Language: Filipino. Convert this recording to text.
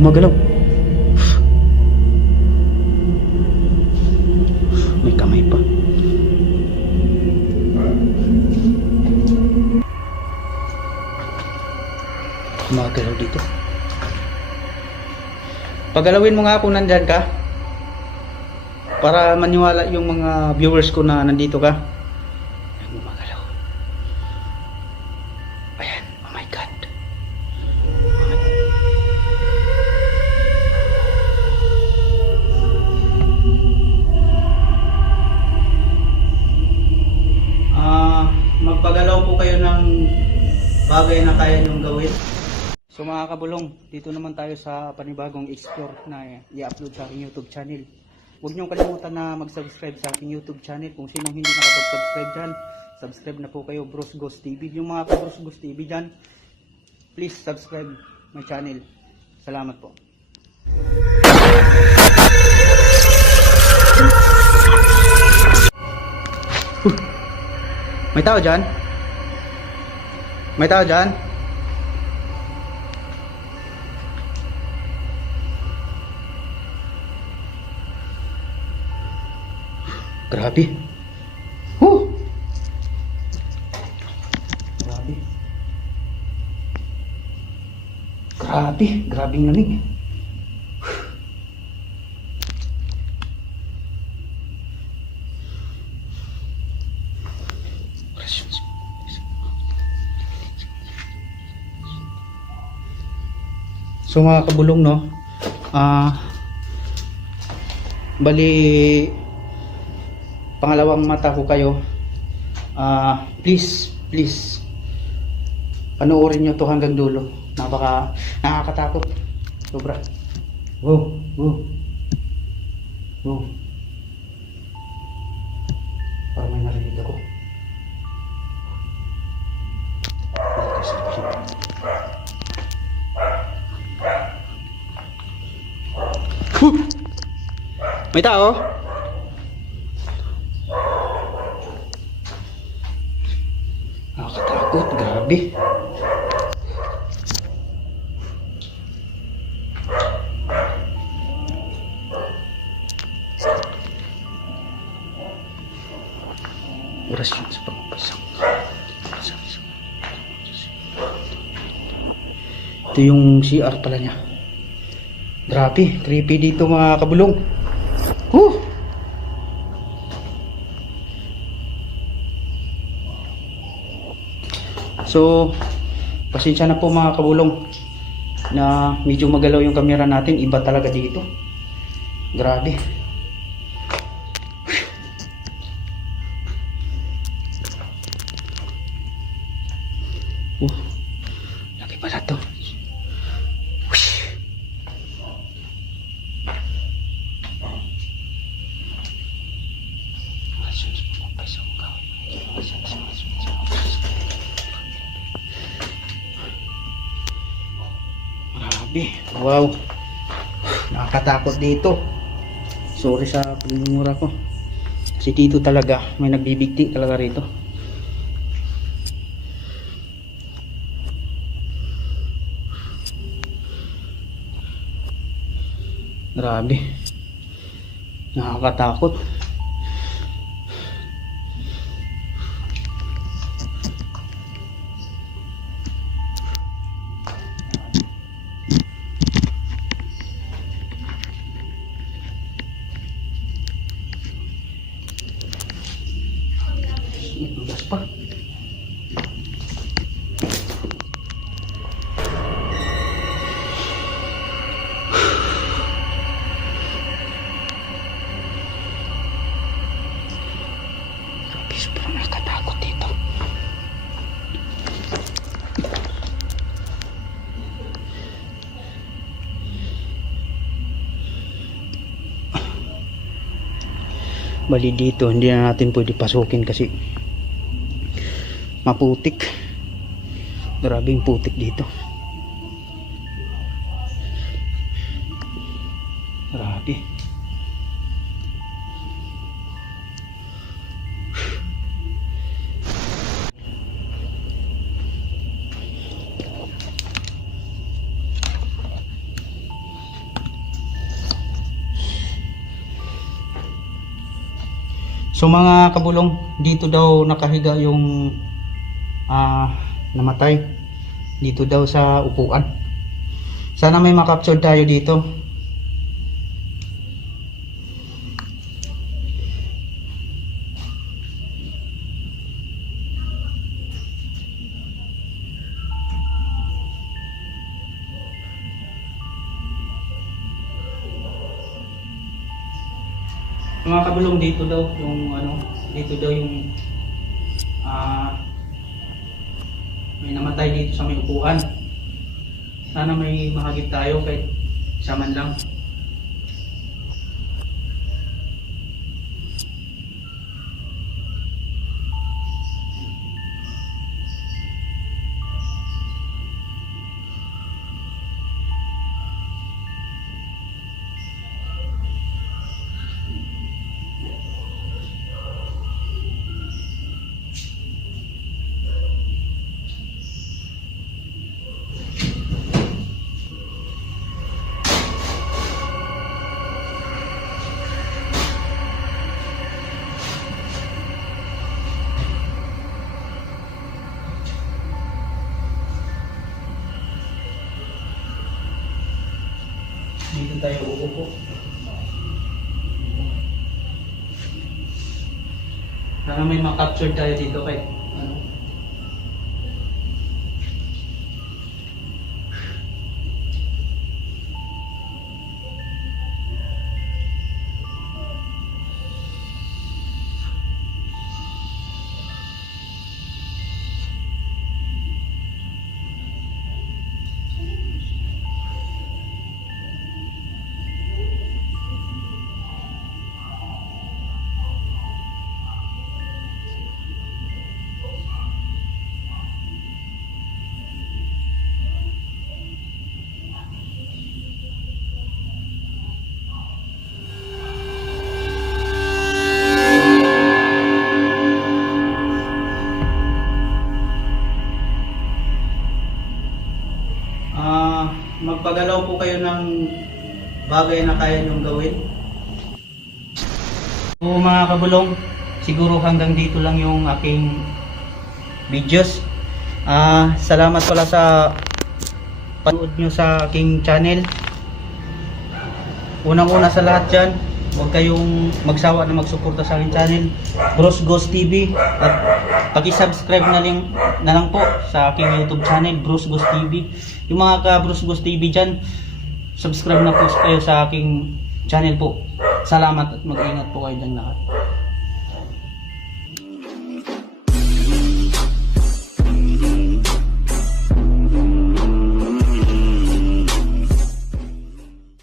gumagalaw. May kamay pa. Gumagalaw dito. Pagalawin mo nga kung nandyan ka. Para maniwala yung mga viewers ko na nandito ka. Ayan, gumagalaw. Ayan, oh my God. Magpagalaw po kayo ng bagay na kaya nyong gawin. So mga kabulong, dito naman tayo sa panibagong explore na i-upload sa aking YouTube channel. Huwag niyong kalimutan na mag-subscribe sa aking YouTube channel. Kung sinong hindi nakapag-subscribe dyan, subscribe na po kayo, Bros Ghost TV. Yung mga ka-Bros Ghost TV dyan, please subscribe my channel. Salamat po. May tao dyan? May tao dyan? Grabe. Grabe. Grabe. Grabing lamig. So mga kabulong, no, bali pangalawang mata ko kayo. Please panoorin nyo to hanggang dulo. Nakakatakot sobra. Wow. Parang may narinig ako. May tao? Nakakatakot, grabe. Orasyon sa pagpasang. Ito yung CR pala niya. Grabe, creepy dito mga kabulong. So, pasensya na po mga kabulong na medyo magalaw yung camera natin. Iba talaga dito. Grabe. Laki pala to. Wow, nakakatakot dito. Sorry sa pagmumura ko. Kasi dito talaga may nagbibigti talaga rito. Grabe, nakakatakot. Gas pa. Sobrang nakatakot dito. Bali dito hindi na natin pwede pasukin kasi maputik. Grabing putik dito. Grabe. So mga kabulong, dito daw nakahiga yung namatay. Dito daw sa upuan. Sana may makapture tayo dito. Mga kabulong, dito daw yung dito daw yung may namatay dito sa may upuan. Sana may mahagip tayo kahit isa man lang. Dito tayo uupo. Sana may makapture tayo dito kahit magpagalaw po kayo ng bagay na kaya nyong gawin. So mga kabulong, siguro hanggang dito lang yung aking videos. Salamat pala sa panood nyo sa aking channel. Unang-una sa lahat dyan, huwag kayong magsawa na magsuporta sa aking channel, Bruce Ghost TV, at paki-subscribe na lang po sa aking YouTube channel, Bruce Ghost TV. Yung mga ka Bruce Ghost TV dyan, subscribe na po kayo sa aking channel po. Salamat at mag-ingat po kayo dyan lahat.